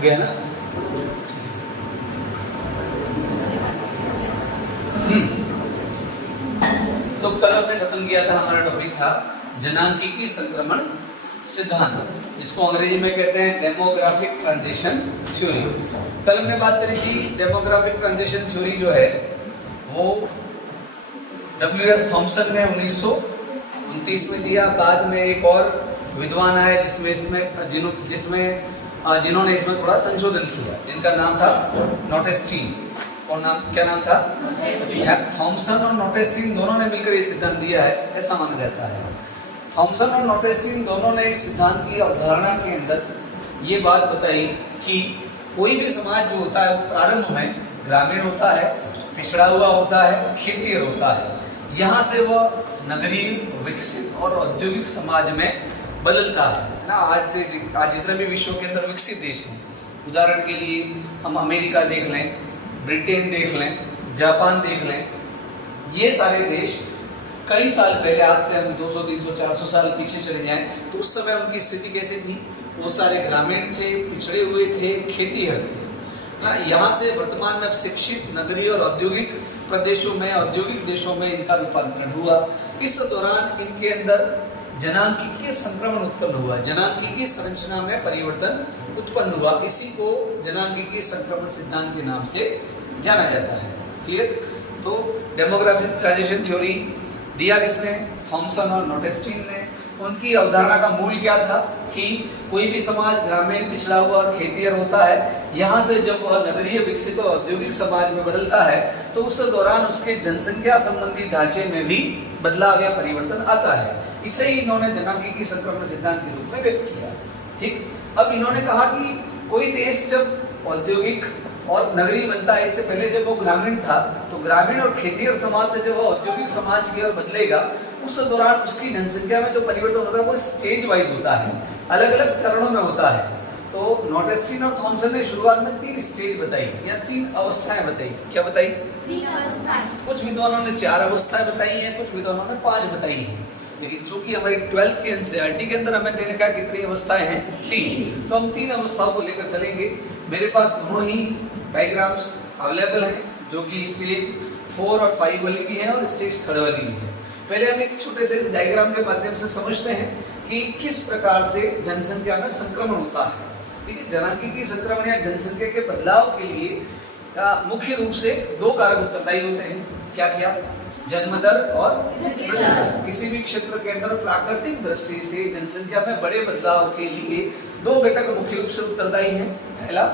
गया ना। तो कल हमने खत्म किया था, हमारा टॉपिक था जनांकीय संक्रमण सिद्धांत, इसको अंग्रेजी में कहते हैं डेमोग्राफिक ट्रांजिशन थ्योरी। कल हमने बात करी थी डेमोग्राफिक ट्रांजिशन थ्योरी जो है वो W.S. थॉमसन ने 1929 में दिया। बाद में एक और विद्वान आए जिन्होंने इसमें थोड़ा संशोधन किया, जिनका नाम था नोटेस्टीन। और क्या नाम था? थॉमसन और नोटेस्टीन दोनों ने मिलकर ये सिद्धांत दिया है, ऐसा माना जाता है। थॉमसन और नोटेस्टीन दोनों ने इस सिद्धांत की अवधारणा के अंदर ये बात बताई कि कोई भी समाज जो होता है वो प्रारंभ में ग्रामीण होता है, पिछड़ा हुआ होता है, खेतीहर होता है। यहाँ से वह नगरीय, विकसित और औद्योगिक समाज में बदलता है ना। आज जितने भी विश्व के अंदर विकसित देश हैं, उदाहरण के लिए हम अमेरिका देख लें, ब्रिटेन देख लें, जापान देख लें, ये सारे देश कई साल पहले, आज से हम 200, 300, 400 साल पीछे चले जाएं तो उस समय उनकी स्थिति कैसी थी? वो सारे ग्रामीण थे, पिछड़े हुए थे, खेतीहर थे ना। यहाँ से वर्तमान में शिक्षित नगरीय और औद्योगिक प्रदेशों में, औद्योगिक देशों में इनका रूपांतरण हुआ। इस दौरान इनके अंदर जनांकीय संक्रमण उत्पन्न हुआ, जनांकीय संरचना में परिवर्तन उत्पन्न हुआ। इसी को जनांकीय संक्रमण सिद्धांत के नाम से जाना जाता है। क्लियर? तो डेमोग्राफिक ट्रांजिशन थ्योरी दिया किसने? थॉमसन और नोटेस्टीन ने। उनकी अवधारणा का मूल क्या था कि कोई भी समाज ग्रामीण, पिछड़ा हुआ, खेतीहर होता है। यहाँ से जब वह नगरीय, विकसित और औद्योगिक समाज में बदलता है तो उस दौरान उसके जनसंख्या संबंधी ढांचे में भी बदलाव या परिवर्तन आता है। इसे ही इन्होंने जनांकीय संक्रमण सिद्धांत के रूप में व्यक्त किया। ठीक, अब इन्होंने कहा कि कोई देश जब औद्योगिक और नगरीय बनता है, इससे पहले जब वो ग्रामीण था तो ग्रामीण और खेतीहर समाज से जब वो औद्योगिक समाज की ओर बदलेगा, उस दौरान उसकी जनसंख्या में जो परिवर्तन होता है वो स्टेज वाइज होता है, अलग अलग चरणों में होता है। तो नोटेस्टीन और थॉमसन ने शुरुआत में 3 स्टेज बताई या 3 अवस्थाएं बताई। क्या बताई? 3 अवस्थाएं। कुछ विद्वानों ने 4 अवस्थाएं बताई हैं, कुछ विद्वानों ने 5 बताई हैं। लेकिन चूंकि हमारी 12th के एनसीईआरटी के अंदर हमें देखा कितनी अवस्थाएं हैं? 3। तो हम 3 अवस्थाओं को लेकर चलेंगे। मेरे पास दोनों ही डायग्राम्स अवेलेबल हैं, जो कि स्टेज 4 और 5 वाली भी है और स्टेज 3 वाली भी है। पहले हम एक छोटे से इस डायग्राम के माध्यम से समझते हैं कि किस प्रकार से जनसंख्या में संक्रमण होता है। ठीक है, जनांकीय संक्रमण या जनसंख्या के बदलाव के लिए मुख्य रूप से 2 कारक उत्तरदायी होते हैं। क्या क्या? जन्म दर और मृत्यु दर। किसी भी क्षेत्र के अंदर प्राकृतिक दृष्टि से जनसंख्या में बड़े बदलाव के लिए 2 घटक मुख्य रूप से उत्तरदायी हैं। पहला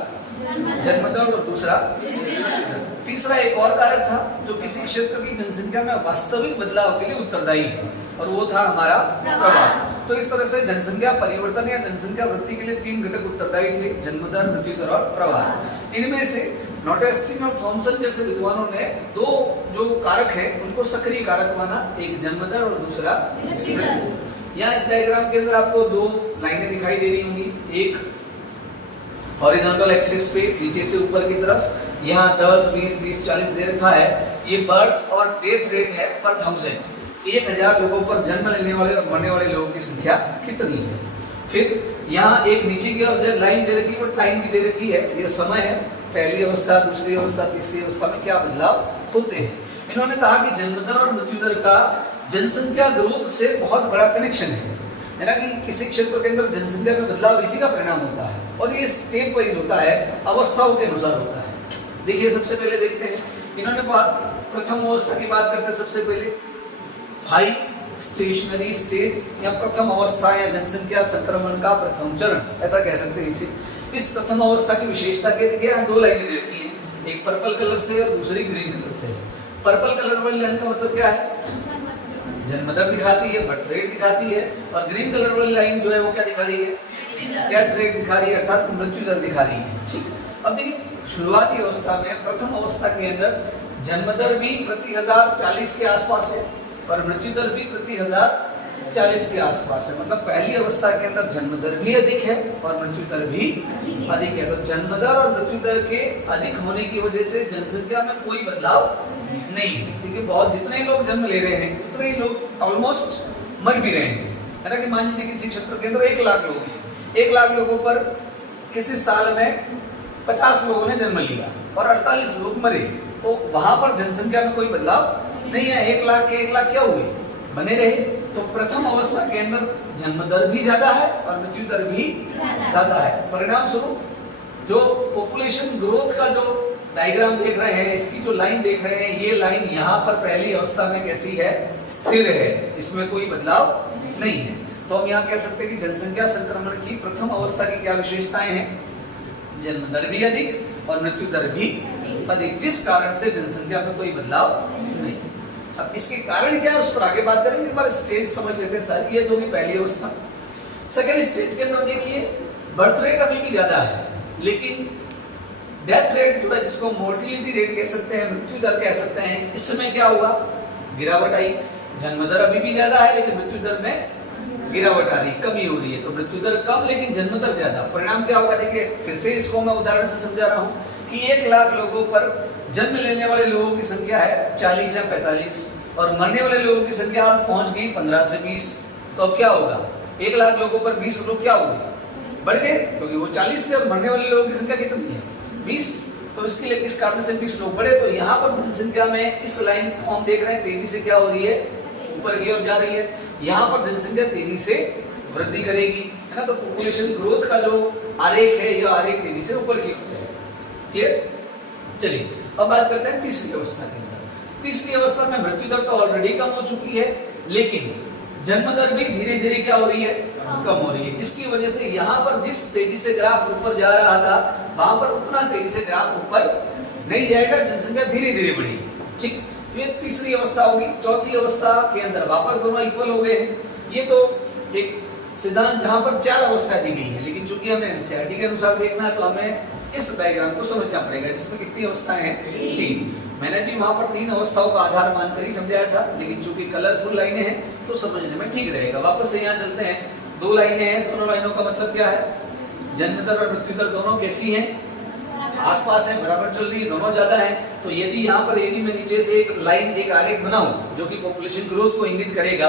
जन्म दर और दूसरा मृत्यु दर। तीसरा एक और कारक था जो किसी क्षेत्र की जनसंख्या में वास्तविक बदलाव के लिए उत्तरदायी है, और वो था हमारा प्रवास। तो इस तरह से जनसंख्या परिवर्तन या जनसंख्या वृद्धि के लिए 3 घटक उत्तरदायी थे: जन्म दर, मृत्यु दर और प्रवास। इनमें से नोटेस्टीन और थॉमसन जैसे विद्वानों ने 2 जो कारक है उनको सक्रिय कारक माना, एक जन्म दर और दूसरा मृत्यु दर। यहाँ इस डायग्राम के अंदर आपको 2 लाइनें दिखाई दे रही होंगी, एक हॉरिजॉन्टल एक्सिस पे नीचे से ऊपर की तरफ, यहाँ 10, 20, 30, 40 दे रखा है। ये बर्थ और डेथ रेट है पर 1000। 1000 लोगों पर जन्म लेने वाले और मरने वाले लोगों की संख्या कितनी है। फिर यहाँ एक नीचे की ओर लाइन दे रखी है, बट लाइन भी दे रखी है, ये समय है, पहली अवस्था, दूसरी अवस्था, तीसरी अवस्था में क्या बदलाव होते हैं। इन्होंने कहा कि जन्म दर और मृत्यु दर का जनसंख्या ग्रोथ से बहुत बड़ा कनेक्शन है ना, कि किसी क्षेत्र के अंदर जनसंख्या में बदलाव इसी का परिणाम होता है, और ये स्टेप वाइज होता है, अवस्थाओं के अनुसार होता है। देखिए, सबसे पहले देखते हैं, इन्होंने प्रथम अवस्था की बात करते हैं। सबसे पहले हाई स्टेशनरी स्टेज या प्रथम अवस्था या जनसंख्या संक्रमण का प्रथम चरण, ऐसा कह सकते हैं इसे। इस प्रथम अवस्था की विशेषता क्या है? यहाँ 2 लाइनें दे रखी हैं, एक पर्पल कलर से और दूसरी ग्रीन कलर से। पर्पल कलर वाली लाइन का मतलब क्या है? जन्म दर दिखाती है, बर्थ रेट दिखाती है, और ग्रीन कलर वाली लाइन जो है वो क्या दिखा रही है? डेथ रेट दिखा रही है, अर्थात मृत्यु दर दिखा रही है। ठीक, अब देखिए, शुरुआती अवस्था में, प्रथम अवस्था के अंदर जन्म दर भी प्रति 1000 40 के आसपास है और मृत्यु दर भी प्रति 1000 40 के आसपास है। मतलब पहली अवस्था के अंदर जन्म दर भी अधिक है और मृत्यु दर भी अधिक है। तो जन्म दर और मृत्यु दर के अधिक होने की वजह से जनसंख्या में कोई बदलाव नहीं है, क्योंकि बहुत जितने लोग जन्म ले रहे हैं उतने ही लोग ऑलमोस्ट मर भी रहे हैं, है ना। कि मान लीजिए किसी क्षेत्र के अंदर 1 लाख लोग हैं, 1 लाख लोगों पर किसी साल में 50 लोगों ने जन्म लिया और 48 लोग मरे, तो वहां पर जनसंख्या में कोई बदलाव नहीं है। 1 लाख के 1 लाख क्या हुए, बने रहे। तो प्रथम अवस्था के अंदर जन्म दर भी ज्यादा है और मृत्यु दर भी ज्यादा है। परिणाम स्वरूप जो पॉपुलेशन ग्रोथ का जो डायग्राम देख रहे हैं, इसकी जो लाइन देख रहे हैं, ये लाइन यहाँ पर पहली अवस्था में कैसी है, स्थिर है, इसमें कोई बदलाव नहीं है। तो हम यहाँ कह सकते हैं कि जनसंख्या संक्रमण की प्रथम अवस्था की क्या विशेषताएं हैं, जन्म दर भी अधिक और मृत्यु दर भी अधिक, जिस कारण से जनसंख्या में कोई बदलाव नहीं। अब इसके कारण क्या है उस पर आगे बात करेंगे, एक बार स्टेज समझ लेते हैं सारी। ये तो होगी पहली अवस्था। सेकेंड स्टेज के अंदर देखिए बर्थ रेट अभी भी ज्यादा है, लेकिन डेथ रेट जो है, जिसको मोर्टिलिटी रेट कह सकते हैं, मृत्यु दर कह सकते हैं, इस समय क्या हुआ, गिरावट आई। जन्म दर अभी भी ज्यादा है लेकिन मृत्यु दर में गिरावट आ रही, कमी हो रही है। तो मृत्यु दर कम लेकिन जन्म दर ज्यादा। परिणाम क्या होगा, देखिए फिर से इसको मैं उदाहरण से समझा रहा हूँ कि 1 लाख लोगों पर जन्म लेने वाले लोगों की संख्या है 40 या 45 और मरने वाले लोगों की संख्या पहुंच गई 15 से 20। तो अब क्या होगा, 1 लाख लोगों पर 20 लोग क्या हुए, बढ़ गए, क्योंकि वो 40 थे और मरने वाले लोगों की संख्या कितनी है, 20। तो इसके लिए किस कारण से 20 लोग बढ़े। तो यहाँ पर जनसंख्या में इस लाइन को हम देख रहे हैं तेजी से क्या हो रही है, ऊपर की ओर जा रही है। यहाँ पर जनसंख्या तेजी से वृद्धि करेगी, है ना। तो पॉपुलेशन ग्रोथ का जो आरेख है, यह आरेख तेजी से ऊपर की ओर जाएगा। क्लियर। चलिए अब बात करते हैं तीसरी अवस्था के अंदर। तीसरी अवस्था में मृत्यु दर तो ऑलरेडी कम हो चुकी है, लेकिन जन्म दर भी धीरे धीरे क्या हो रही है, कम हो रही है। इसकी वजह से यहाँ पर जिस तेजी से ग्राफ ऊपर जा रहा था, वहां पर उतना तेजी से ग्राफ ऊपर नहीं जाएगा, जनसंख्या धीरे धीरे बढ़ेगी। ठीक, तो ये तीसरी अवस्था होगी। चौथी अवस्था के अंदर वापस दोनों इक्वल हो गए हैं। ये तो एक सिद्धांत जहां पर 4 अवस्था दी गई है, लेकिन चूंकि हमें एनसीईआरटी के अनुसार देखना है तो हमें इस डायग्राम को समझना पड़ेगा, जिसमें कितनी अवस्थाएं हैं, 3। मैंने भी वहां पर 3 अवस्थाओं का आधार मानकर ही समझाया था, लेकिन चूंकि कलरफुल लाइनें हैं तो समझने में ठीक रहेगा। वापस से यहाँ चलते हैं। 2 लाइनें हैं, दोनों लाइनों का मतलब क्या है, जन्म दर और मृत्यु दर दोनों कैसी हैं, आसपास है, बराबर चल रही है, दोनों ज्यादा है। तो यदि यहाँ पर यदि मैं नीचे से एक लाइन, एक आरेख बनाऊं जो कि पॉपुलेशन ग्रोथ को इंगित करेगा,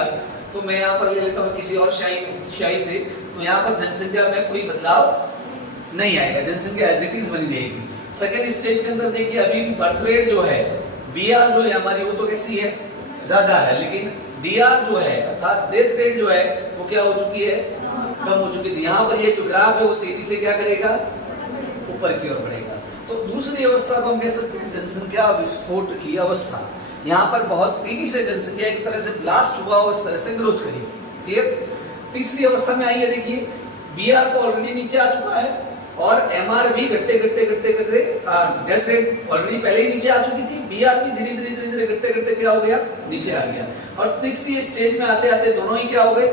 तो मैं यहाँ पर ले लेता हूँ किसी और स्याही से, तो यहाँ पर जनसंख्या में कोई बदलाव नहीं आएगा, जनसंख्या एज इट इज बनी रहेगी। सेकेंड स्टेज के अंदर देखिए अभी बर्थ रेट जो है, बीआर जो है हमारी, वो तो कैसी है, ज्यादा है, लेकिन डीआर जो है अर्थात डेथ रेट जो है वो क्या हो चुकी है, कम हो चुकी थी। यहाँ पर ये जो ग्राफ है वो तेजी से क्या करेगा, ऊपर की ओर बढ़ेगा। तो दूसरी अवस्था को हम कह सकते हैं जनसंख्या विस्फोट की अवस्था। यहाँ पर बहुत तेजी से जनसंख्या एक तरह से ब्लास्ट हुआ और इस तरह से ग्रोथ करी। क्लियर। तीसरी अवस्था में आइए, देखिए बीआर तो ऑलरेडी नीचे आ चुका है और एमआर भी घटते डेथ रेट ऑलरेडी पहले ही नीचे आ चुकी थी, बीआर भी धीरे धीरे घटते क्या हो गया, नीचे आ गया। और तीसरी स्टेज में आते आते दोनों ही क्या हो गए,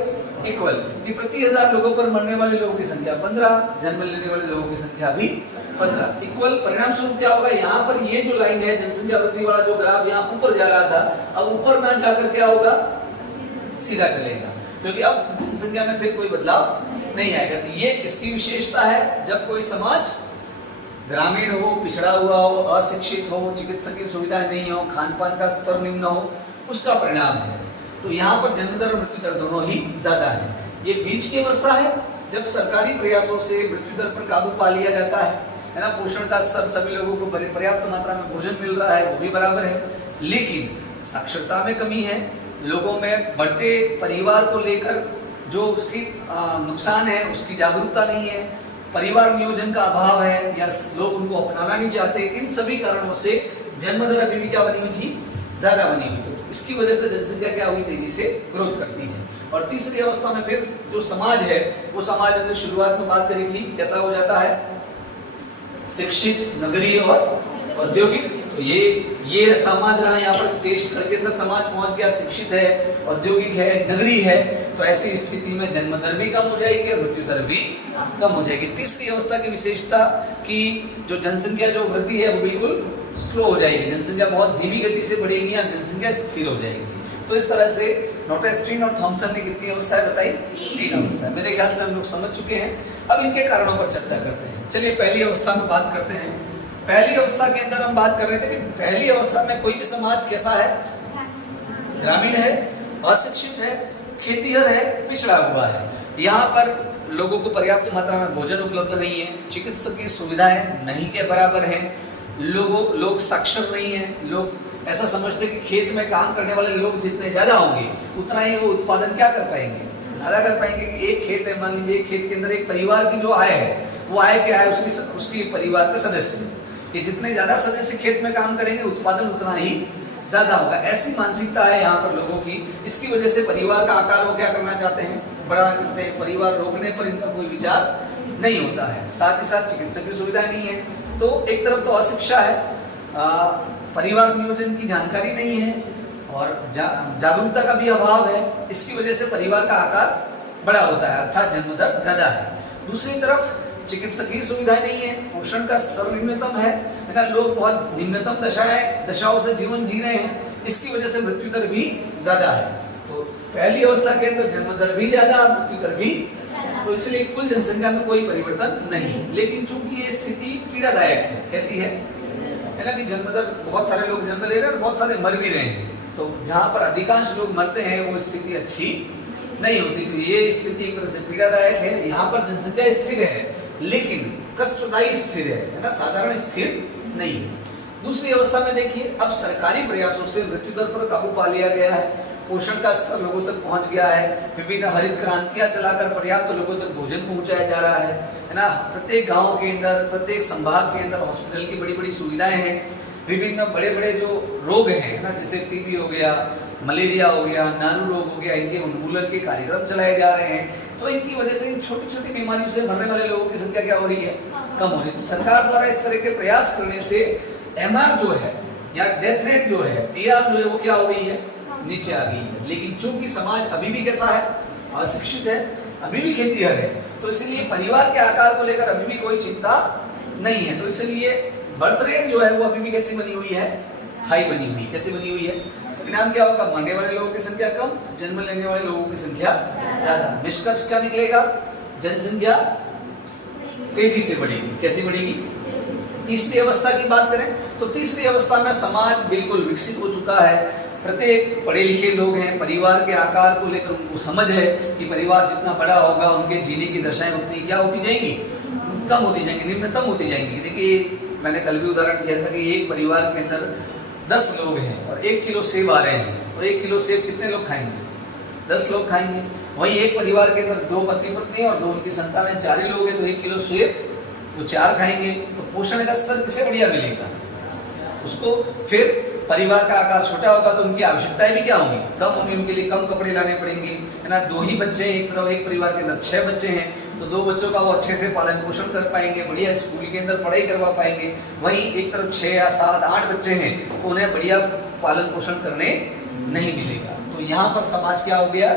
इक्वल। कि प्रति 1000 लोगों पर मरने वाले लोगों की संख्या 15, जन्म लेने वाले लोगों की संख्या भी 15, इक्वल। परिणाम स्वरूप क्या होगा, यहाँ पर ये जो लाइन है जनसंख्या वृद्धि वाला जो ग्राफ यहाँ ऊपर जा रहा था, अब ऊपर में जाकर क्या होगा, सीधा चलेगा, क्योंकि अब जनसंख्या में फिर कोई बदलाव नहीं आएगा। तो ये किसकी विशेषता है, जब कोई समाज ग्रामीण हो, पिछड़ा हुआ हो, अशिक्षित हो, चिकित्सकीय सुविधाएं नहीं हो, खान पान का स्तर निम्न हो, उसका परिणाम है। तो यहाँ पर जन्म दर और मृत्यु दर दोनों ही ज्यादा है। ये बीच की अवस्था है, जब सरकारी प्रयासों से मृत्यु दर पर काबू पा लिया जाता है ना, पोषण का स्तर सभी लोगों को पर्याप्त मात्रा में भोजन मिल रहा है, वो भी बराबर है, लेकिन साक्षरता में कमी है, लोगों में बढ़ते परिवार को लेकर जो उसकी नुकसान है उसकी जागरूकता नहीं है, परिवार नियोजन का अभाव है, या लोग उनको अपनाना नहीं चाहते। इन सभी कारणों से जन्म दर अभी भी क्या बनी हुई थी, ज्यादा बनी हुई। इसकी वजह से जनसंख्या क्या हुई, तेजी से ग्रोथ करती है। और तीसरी अवस्था में फिर जो समाज है, वो समाज हमने शुरुआत में बात करी थी, कैसा हो जाता है, शिक्षित, नगरीय और औद्योगिक। तो ये समाज रहा, यहाँ पर स्टेज के अंदर समाज पहुंच गया, शिक्षित है, औद्योगिक है, नगरीय है। तो ऐसी स्थिति में जन्म दर भी कम हो जाएगी और मृत्यु दर भी कम हो जाएगी। तीसरी अवस्था की विशेषता कि जो जनसंख्या जो वृद्धि है वो बिल्कुल स्लो हो जाएगी, जनसंख्या बहुत धीमी गति से बढ़ेगी या जनसंख्या स्थिर हो जाएगी। तो इस तरह से नोटेस्टीन और थॉमसन ने कितनी अवस्थाएं बताई, 3 अवस्थाएं। मेरे ख्याल से हम लोग समझ चुके हैं। अब इनके कारणों पर चर्चा करते हैं। चलिए पहली अवस्था में बात करते हैं। पहली अवस्था के अंदर हम बात कर रहे थे कि पहली अवस्था में कोई भी समाज कैसा है, ग्रामीण है, अशिक्षित है, खेतीहर है, पिछड़ा हुआ है। यहाँ पर लोगों को पर्याप्त मात्रा में भोजन उपलब्ध नहीं है, चिकित्सकीय सुविधाएं नहीं के बराबर हैं, लोग साक्षर नहीं है, लोग ऐसा समझते कि खेत में काम करने वाले लोग जितने ज्यादा होंगे उतना ही वो उत्पादन क्या कर पाएंगे, ज्यादा कर पाएंगे। कि एक खेत है, मान लीजिए खेत के अंदर एक परिवार की जो आय है वो आय क्या है, उसकी परिवार के सदस्य, कि जितने ज्यादा सदस्य खेत में काम करेंगे उत्पादन उतना ही ज्यादा होगा। ऐसी मानसिकता है यहाँ पर लोगों की। इसकी वजह से परिवार का आकार वो क्या करना चाहते हैं, बढ़ाना चाहते हैं। परिवार रोकने पर इनका कोई विचार नहीं होता है। साथ ही साथ चिकित्सा की सुविधा नहीं है। तो एक तरफ तो अशिक्षा है, परिवार नियोजन की जानकारी नहीं है और जागरूकता का भी अभाव है। इसकी वजह से परिवार का आकार बड़ा होता है, अर्थात जन्म दर ज्यादा है। दूसरी तरफ चिकित्सकीय सुविधा नहीं है, पोषण का स्तर निम्नतम है, लोग बहुत निम्नतम दशाओं से जीवन जी रहे हैं। इसकी वजह से मृत्यु दर भी ज्यादा है। तो पहली अवस्था के अंदर जन्म दर भी ज्यादा, मृत्यु दर भी, तो इसलिए कुल जनसंख्या में कोई परिवर्तन नहीं। लेकिन चूंकि ये स्थिति पीड़ादायक है, कैसी है ना, कि जन्म दर बहुत सारे लोग जन्म ले रहे हैं और बहुत सारे मर भी रहे हैं। तो जहाँ पर अधिकांश लोग मरते हैं वो स्थिति अच्छी नहीं होती। तो ये स्थिति एक तरह से पीड़ादायक है। यहाँ पर जनसंख्या स्थिर है लेकिन कष्टदायी स्थिर है ना, साधारण स्थिर नहीं है। दूसरी अवस्था में देखिए, अब सरकारी प्रयासों से मृत्यु दर पर काबू पा लिया गया है, पोषण का स्तर लोगों तक पहुंच गया है, विभिन्न हरित क्रांतियां चलाकर पर्याप्त लोगों तक भोजन पहुंचाया जा रहा है ना। प्रत्येक गांव के अंदर, प्रत्येक संभाग के अंदर हॉस्पिटल की बड़ी बड़ी सुविधाएं हैं। विभिन्न बड़े बड़े जो रोग हैं ना, जैसे टीबी हो गया, मलेरिया हो गया, नारू रोग हो गया, इनके उन्मूलन के कार्यक्रम चलाए जा रहे हैं। तो इनकी वजह से इन छोटी छोटी बीमारियों से मरने वाले लोगों की संख्या क्या हो रही है, कम हो रही है। सरकार द्वारा इस तरह के प्रयास करने से एमआर जो है या डेथ रेट जो है, डीआर जो है, वो क्या हो रही है, नीचे आ गई है। लेकिन चूंकि समाज अभी भी कैसा है, अशिक्षित है, अभी भी खेतीहर है, तो इसलिए परिवार के आकार को लेकर अभी भी कोई चिंता नहीं है। तो इसलिए बर्थ रेट जो है वो अभी भी कैसी बनी हुई है, हाई बनी हुई। कैसी बनी हुई है, परिणाम क्या होगा, मरने वाले लोगों की संख्या कम, जन्म लेने वाले लोगों की संख्या ज्यादा। निष्कर्ष क्या निकलेगा, जनसंख्या तेजी से बढ़ेगी। कैसी बढ़ेगी। तीसरी अवस्था की बात करें तो तीसरी अवस्था में समाज बिल्कुल विकसित हो चुका है। प्रत्येक पढ़े लिखे लोग हैं, परिवार के आकार को लेकर उनको समझ है कि परिवार जितना बड़ा होगा उनके जीने की दशाएं उतनी क्या होती जाएंगी, कम होती जाएंगी, निम्नतम होती जाएंगी। देखिए मैंने कल भी उदाहरण दिया था कि एक परिवार के अंदर 10 लोग हैं और 1 किलो सेब आ रहे हैं, और 1 किलो सेब कितने लोग खाएंगे, 10 लोग खाएंगे। वहीं एक परिवार के अंदर 2 पति पत्नी और 2 उनकी संतान है, 4 ही लोग हैं, तो 1 किलो सेब वो 4 खाएंगे। तो पोषण का स्तर किसे बढ़िया मिलेगा उसको। फिर परिवार का आकार छोटा होगा तो उनकी आवश्यकताएं भी क्या होंगी, कम होंगी, उनके लिए कम कपड़े लाने पड़ेंगे, है ना। 2 ही बच्चे हैं, एक परिवार के अंदर 6 बच्चे हैं, तो 2 बच्चों का वो अच्छे से पालन पोषण कर पाएंगे, बढ़िया स्कूल के अंदर पढ़ाई करवा पाएंगे। वहीं एक तरफ 6 या 7 8 बच्चे हैं तो उन्हें बढ़िया पालन पोषण करने नहीं मिलेगा। तो यहाँ पर समाज क्या हो गया,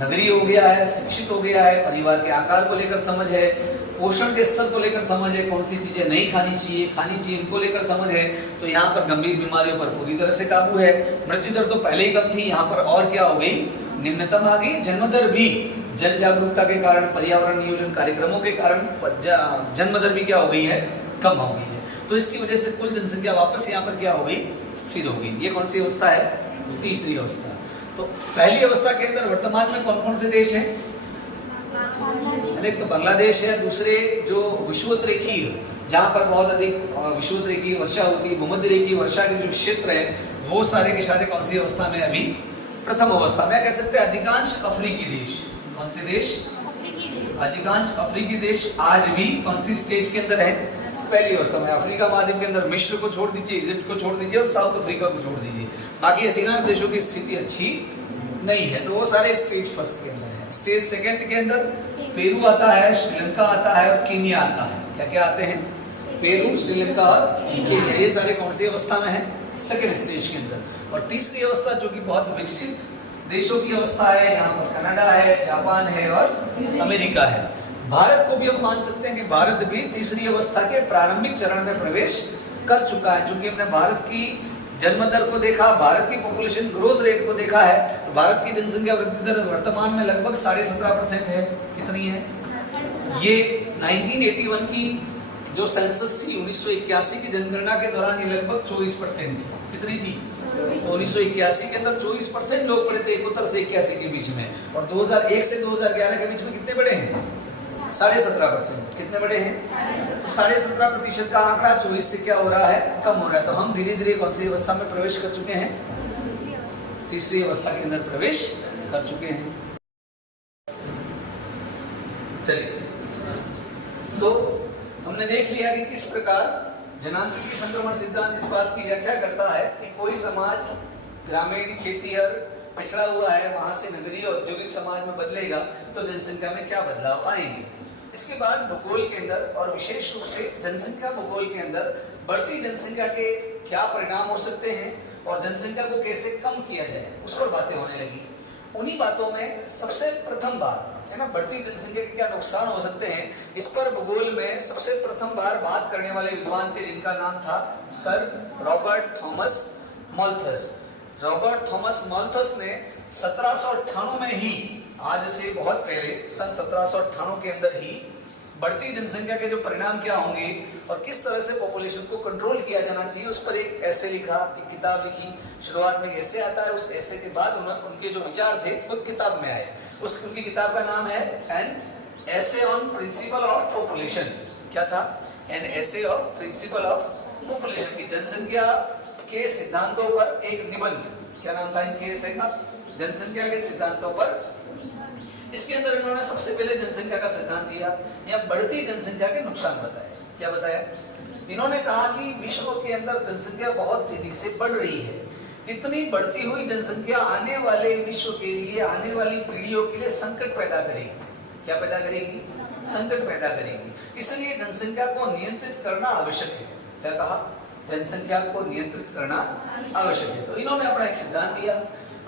नगरीय हो गया है, शिक्षित हो गया है, परिवार के आकार को लेकर समझ है, पोषण के स्तर को लेकर समझ है, कौन सी चीजें नहीं खानी चाहिए इनको लेकर समझ है। तो यहाँ पर गंभीर बीमारियों पर पूरी तरह से काबू है। मृत्यु दर तो पहले ही कम थी, यहाँ पर और क्या हो गई, निम्नतम आ गई। जन्म दर भी जन जागरूकता के कारण, पर्यावरण नियोजन कार्यक्रमों के कारण जन्म दर भी क्या हो गई है, कम हो गई है। तो इसकी वजह से कुल जनसंख्या वापस यहाँ पर क्या हो गई, स्थिर हो गई। ये कौन सी अवस्था है, तीसरी अवस्था। तो पहली अवस्था के अंदर वर्तमान में कौन कौन से देश हैं, एक तो बांग्लादेश है, दूसरे जो विषुवत-रेखीय, जहाँ पर बहुत अधिक विषुवत-रेखीय वर्षा होती है, भूमध्य-रेखीय वर्षा के जो क्षेत्र है वो सारे के सारे कौन सी अवस्था में, अभी प्रथम अवस्था में। कह सकते हैं अधिकांश अफ्रीकी देश, कौन से देश, अधिकांश अफ्रीकी देश आज भी कौन सी स्टेज के अंदर है, पहली अवस्था में। अफ्रीका महाद्वीप के अंदर मिस्र को छोड़ दीजिए, इजिप्ट को छोड़ दीजिए और साउथ अफ्रीका को छोड़ दीजिए, बाकी अधिकांश देशों की स्थिति अच्छी नहीं है। तो वो सारे स्टेज फर्स्ट के अंदर है। स्टेज सेकंड के अंदर पेरू आता है, श्रीलंका आता है और कीनिया आता है। क्या क्या आते हैं, पेरू, श्रीलंका और कीनिया। ये सारे कौन सी अवस्था में है, सेकंड स्टेज के अंदर। और तीसरी अवस्था जो कि बहुत विकसित देशों की अवस्था है, यहाँ पर कनाडा है, जापान है और अमेरिका है। भारत को भी हम मान सकते हैं कि भारत भी तीसरी अवस्था के प्रारंभिक चरण में प्रवेश कर चुका है। चूंकि हमने भारत की जन्म दर को देखा, भारत की पॉपुलेशन ग्रोथ रेट को देखा है, तो भारत की जनसंख्या वृद्धि दर वर्तमान में लगभग 17.5% है। कितनी है, ये 1981 की जो सेंसस थी, 1981 की जनगणना के दौरान ये लगभग 24% थी। कितनी थी, 1981 के अंदर 24% लोग पड़े थे 71 से 81 के बीच में, और 2001 से 2011 के बीच में कितने बढ़े हैं, 17.5%। कितने बड़े हैं? 17.5% का आंकड़ा 24 से क्या हो रहा है? कम हो रहा है। तो हम धीरे धीरे कौन सी अवस्था में प्रवेश कर चुके हैं? तीसरी अवस्था के अंदर प्रवेश कर चुके हैं। चलिए, तो हमने देख लिया कि किस प्रकार जनांतरिक संक्रमण सिद्धांत इस बात की व्याख्या करता है कि कोई समाज ग्रामीण खेतीहर पिछड़ा हुआ है, वहां से नगरीय औद्योगिक समाज में बदलेगा तो जनसंख्या में क्या बदलाव आएंगे। इसके बाद भूगोल के अंदर और विशेष रूप से जनसंख्या भूगोल के अंदर बढ़ती जनसंख्या के क्या परिणाम हो सकते हैं और जनसंख्या को कैसे कम किया जाए, उस पर बातें होने लगी। उन्हीं बातों में सबसे प्रथम बात है ना, बढ़ती जनसंख्या के क्या नुकसान हो सकते हैं, इस पर भूगोल में सबसे प्रथम बार बात करने वाले विद्वान थे जिनका नाम था sir Robert Thomas Malthus. Robert Thomas Malthus ने 1798 में ही, आज से बहुत पहले सन 1798 के अंदर ही बढ़ती जनसंख्या के जो परिणाम क्या होंगे और किस तरह से पॉपुलेशन को कंट्रोल किया जाना चाहिए, उस पर एक ऐसे लिखा, एक किताब लिखी। शुरुआत में ऐसे आता है, उस ऐसे के बाद उनके जो विचार थे खुद किताब में आए। उनकी किताब का नाम है an essay on principle of population. क्या था? An essay of principle of population, की जनसंख्या के सिद्धांतों पर एक निबंध। क्या नाम था इनके एसे का? जनसंख्या के सिद्धांतों पर। इसके अंदर इन्होंने सबसे पहले जनसंख्या का सिद्धांत दिया या बढ़ती जनसंख्या के नुकसान बताए। क्या बताया? इन्होंने कहा कि विश्व के अंदर जनसंख्या बहुत तेजी से बढ़ रही है। इतनी बढ़ती हुई जनसंख्या आने वाले विश्व के लिए, आने वाली पीढ़ियों के लिए संकट पैदा करेगी। क्या पैदा करेगी? संकट पैदा करेगी। इसलिए जनसंख्या को नियंत्रित करना आवश्यक है। क्या कहा? जनसंख्या को नियंत्रित करना आवश्यक है। तो इन्होंने अपना एक सिद्धांत दिया।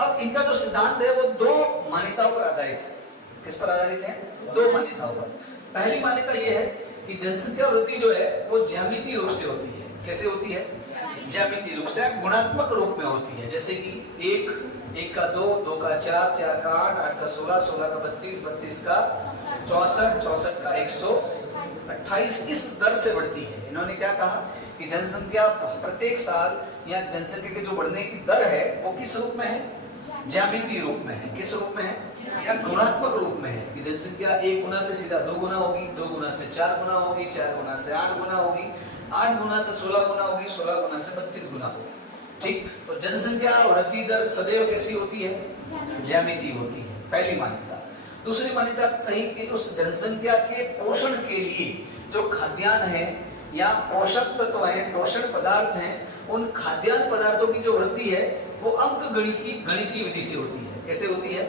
अब इनका जो सिद्धांत है वो दो मान्यताओं पर आधारित है। किस पर आधारित है? दो मान्यताओं पर। पहली मान्यता यह है कि जनसंख्या वृद्धि जो है वो ज्यामितीय रूप से होती है। कैसे होती है? ज्यामितीय रूप से, गुणात्मक रूप में होती है। जैसे कि 1 का 2, 2 का 4, 4 का 8, 8 का 16, 16 का 32, 32 का 64, 64 का 128, इस दर से बढ़ती है। इन्होंने क्या कहा कि जनसंख्या प्रत्येक साल या जनसंख्या के जो बढ़ने की दर है वो किस रूप में है? ज्यामितीय रूप में है। किस रूप में है? या गुणात्मक रूप में है कि जनसंख्या 1 गुना से सीधा 2 गुना होगी, 2 गुना से 4 गुना होगी, 4 गुना से 8 गुना होगी, 8 गुना से 16 गुना होगी, 16 गुना से 32 गुना होगी। ठीक, तो जनसंख्या वृद्धि दर सदैव कैसी होती है? ज्यामितीय होती है। पहली मान्यता। दूसरी मान्यता कही कि उस जनसंख्या के पोषण के लिए जो खाद्यान्न है या पोषक तत्व है, पोषण पदार्थ हैं, उन खाद्यान्न पदार्थों की जो वृद्धि है वो गणितीय विधि से होती है। कैसे होती है?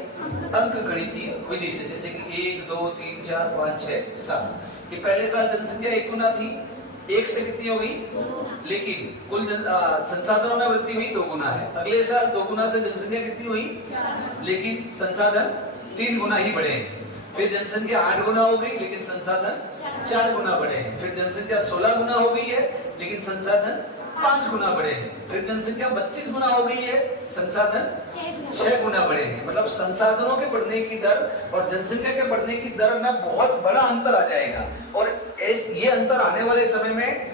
अंक गणितीय विधि से। जैसे कि 1, 2, 3, 4, 5, 6, 7 कि पहले साल जनसंख्या 1 गुना थी, 1 से कितनी हो गई? लेकिन कुल संसाधनों में वृद्धि हुई 2 गुना है। अगले साल 2 गुना से जनसंख्या कितनी हुई? लेकिन संसाधन 3 गुना ही बढ़े हैं। फिर जनसंख्या 8 गुना हो गई लेकिन संसाधन 4 गुना बढ़े हैं। फिर जनसंख्या 16 गुना हो गई है लेकिन संसाधन 5 गुना बढ़े हैं। फिर जनसंख्या 32 गुना हो गई है, संसाधन 6 गुना बढ़े हैं। मतलब संसाधनों के बढ़ने की दर और जनसंख्या के बढ़ने की दर में बहुत बड़ा अंतर आ जाएगा और ये अंतर आने वाले समय में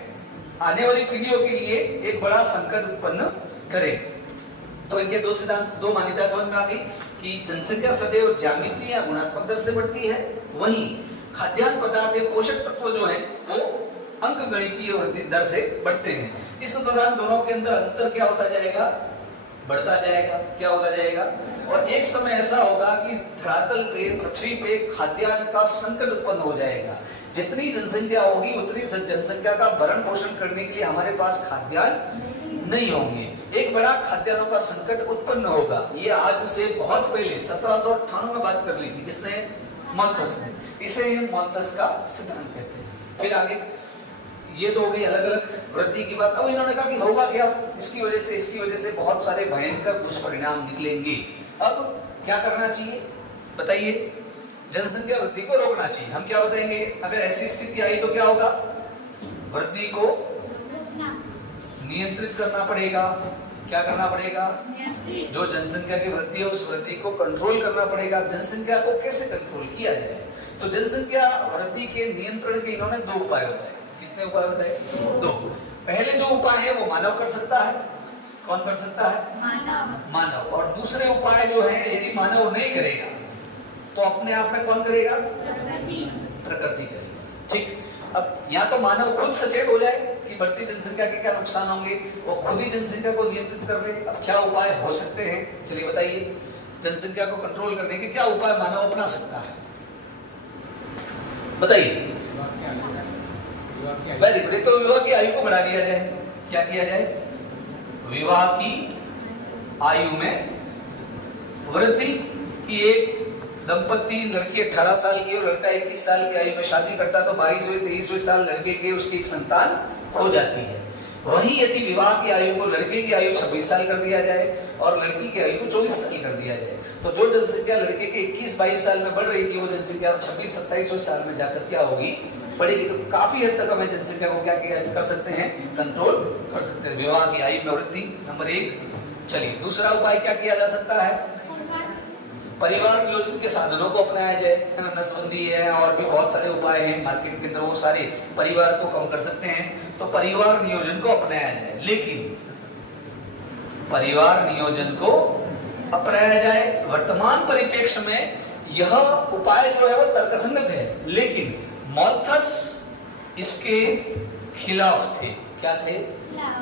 आने वाली पीढ़ियों के लिए एक बड़ा संकट उत्पन्न करेगा। तो इनके दो सिद्धांत, दो मान्यता समझ में आ गई कि जनसंख्या सदैव ज्यामितीय या गुणात्मक दर से बढ़ती है, वहीं खाद्यान्न पदार्थ या पोषक तत्व जो है वो अंक गणितीय दर से बढ़ते हैं। इस दौरान दोनों के अंदर अंतर क्या होता जाएगा? बढ़ता जाएगा। क्या होता जाएगा? और एक समय ऐसा होगा कि धरातल पे, पृथ्वी पे खाद्यान्न का संकट उत्पन्न हो जाएगा। जितनी जनसंख्या होगी उतनी जनसंख्या का भरण पोषण करने के लिए हमारे पास खाद्यान्न नहीं होंगे। एक बड़ा खाद्यान्नों का संकट उत्पन्न होगा। ये आज से बहुत पहले 1798 में बात कर ली थी। किसने? माल्थस ने। इसे माल्थस का सिद्धांत कहते हैं। फिर आगे ये तो हो गई अलग अलग वृद्धि की बात। अब इन्होंने कहा कि होगा क्या? इसकी वजह से बहुत सारे भयंकर दुष्परिणाम निकलेंगे। अब क्या करना चाहिए बताइए? जनसंख्या वृद्धि को रोकना चाहिए। हम क्या बताएंगे? अगर ऐसी स्थिति आई तो क्या होगा? वृद्धि को नियंत्रित करना पड़ेगा। क्या करना पड़ेगा? जो जनसंख्या की वृद्धि है उस वृद्धि को कंट्रोल करना पड़ेगा। जनसंख्या को कैसे कंट्रोल किया जाए? तो जनसंख्या वृद्धि के नियंत्रण के इन्होंने 2 उपाय बताए। कितने उपाय बताए? 2। पहले जो उपाय है वो मानव कर सकता है। कौन कर सकता है? मानव। और दूसरे उपाय जो है यदि मानव नहीं करेगा तो अपने आप में कौन करेगा? प्रकृति करेगी। ठीक, अब या तो मानव खुद सचेत हो जाए कि बढ़ती जनसंख्या के क्या नुकसान होंगे, वो खुद ही जनसंख्या को नियंत्रित कर ले। अब क्या उपाय हो सकते हैं, चलिए बताइए। जनसंख्या को कंट्रोल करने के क्या उपाय मानव अपना सकता है, बताइए। Very good. तो विवाह की आयु को बढ़ा दिया जाए। क्या किया जाए, विवाह की आयु में वृद्धि की। एक दंपति, लड़की 18 साल की और लड़का 21 साल की आयु में शादी करता तो 22वें 23वें साल लड़के के उसकी एक संतान हो जाती है। वहीं यदि विवाह की आयु को लड़के की आयु 26 साल कर दिया जाए और लड़की की आयु को 24 साल कर दिया जाए, तो जो जनसंख्या लड़के के 21-22 साल में बढ़ रही थी, वो जनसंख्या 26-27वें साल में जाकर क्या होगी, बढ़ेगी। तो काफी हद तक हमें जनसंख्या को क्या कर सकते हैं, कंट्रोल कर सकते हैं। विवाह की आयु में वृद्धि नंबर 1। चलिए दूसरा उपाय क्या किया जा सकता है, परिवार नियोजन के साधनों को अपनाया जाए, है ना। नसबंदी है और भी बहुत सारे उपाय हैं मार्केट के अंदर, वो सारे परिवार को कम कर सकते हैं। तो परिवार नियोजन को अपनाया जाए, लेकिन परिवार नियोजन को अपनाया जाए। वर्तमान परिप्रेक्ष्य में यह उपाय जो है वो तर्कसंगत है, लेकिन माल्थस इसके खिलाफ थे। क्या थे,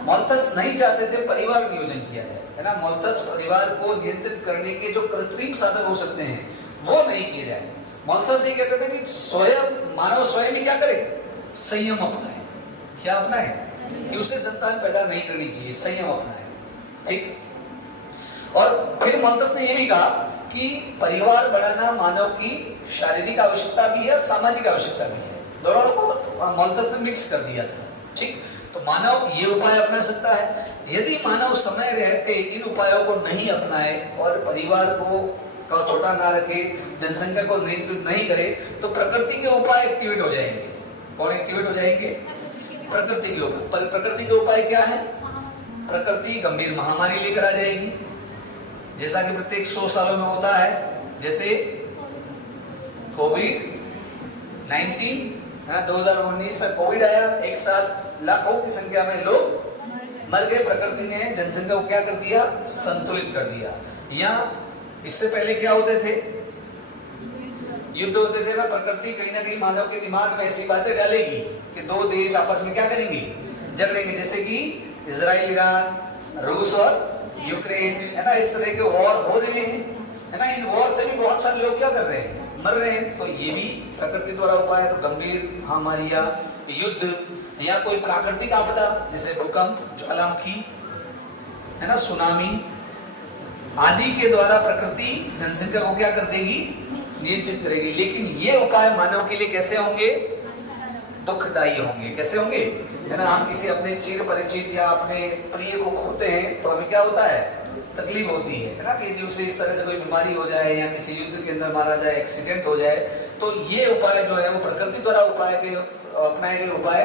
माल्थस नहीं चाहते थे परिवार नियोजन किया जाए, है ना। माल्थस परिवार को नियंत्रित करने के जो कृत्रिम साधन हो सकते हैं वो नहीं किए जाए। माल्थस ये कहते थे कि स्वयं मानव स्वयं ही क्या करे, संयम अपनाए। क्या अपनाए, कि उसे संतान पैदा नहीं करनी चाहिए, संयम अपनाए। ठीक, और फिर माल्थस ने ये भी कहा कि परिवार बढ़ाना मानव की शारीरिक आवश्यकता भी है और सामाजिक आवश्यकता भी है। दोनों को माल्थस ने मिक्स कर दिया था। ठीक, तो मानव ये उपाय अपना सकता है। यदि मानव समय रहते इन उपायों को नहीं अपनाए और परिवार को छोटा ना रखे, जनसंख्या को नियंत्रित नहीं करे, तो प्रकृति के उपाय एक्टिवेट हो जाएंगे। कौन एक्टिवेट हो जाएंगे, प्रकृति के उपाय। प्रकृति के उपाय क्या है, प्रकृति गंभीर महामारी लेकर आ जाएगी, जैसा कि प्रत्येक 100 सालों में होता है। जैसे कोविड-19, 2019 में कोविड आया, एक साथ लाखों की संख्या में लोग मर गए। प्रकृति ने जनसंख्या को क्या कर दिया, संतुलित कर दिया। या इससे पहले क्या होते थे, युद्ध होते थे ना। प्रकृति कहीं ना कहीं मानव के दिमाग में ऐसी बातें डालेगी कि दो देश आपस में क्या करेंगे, जंग लेंगे। जैसे कि इजराइल, ईरान, रूस और यूक्रेन, है ना। इस तरह के वॉर हो रहे हैं, है ना। इन वॉर से भी बहुत सारे लोग क्या कर रहे हैं, मर रहे हैं। तो ये भी प्रकृति द्वारा उपाय है। तो गंभीर महामारियां, युद्ध या कोई प्राकृतिक आपदा जैसे भूकंप, ज्वालामुखी, है ना, सुनामी आदि के द्वारा प्रकृति जनसंख्या को क्या कर देगी, नियंत्रित करेगी। लेकिन ये उपाय मानव के लिए कैसे होंगे, दुखदायी होंगे। कैसे होंगे, है ना। हम किसी अपने चिर परिचित या अपने प्रिय को खोते हैं तो हमें क्या होता है, तकलीफ होती है ना। कि उसे इस तरह से कोई बीमारी हो जाए या किसी युद्ध के अंदर मारा जाए, एक्सीडेंट हो जाए, तो ये उपाय जो है वो प्रकृति द्वारा उपाय के अपनाए गए उपाय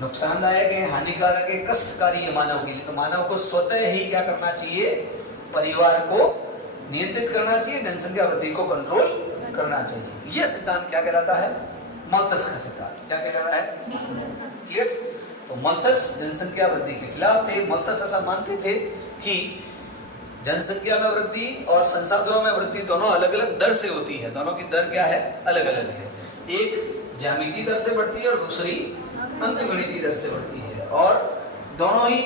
नुकसानदायक है, हानिकारक है, कष्टकारी है मानव के लिए। तो मानव को स्वतः ही क्या करना चाहिए, परिवार को नियंत्रित करना चाहिए, जनसंख्या वृद्धि को कंट्रोल करना चाहिए। यह सिद्धांत क्या कहलाता है, माल्थस का सिद्धांत। क्या कहलाता है, क्लियर। तो माल्थस जनसंख्या वृद्धि के खिलाफ थे। माल्थस ऐसा मानते थे कि जनसंख्या में वृद्धि और संसाधनों में वृद्धि दोनों अलग अलग दर से होती है। दोनों की दर क्या है, अलग अलग है। एक ज्यामितीय दर से बढ़ती है और दूसरी अंकगणितीय दर से बढ़ती है। और दोनों ही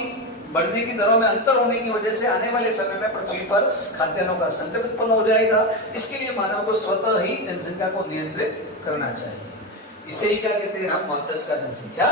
बढ़ने की दरों में अंतर होने की वजह से आने वाले समय में पृथ्वी पर खाद्यान्नों का संकट उत्पन्न हो जाएगा। इसके लिए मानव को स्वतः ही जनसंख्या को नियंत्रित करना चाहिए। इसे ही क्या कहते हैं हम, माल्थस का जनसंख्या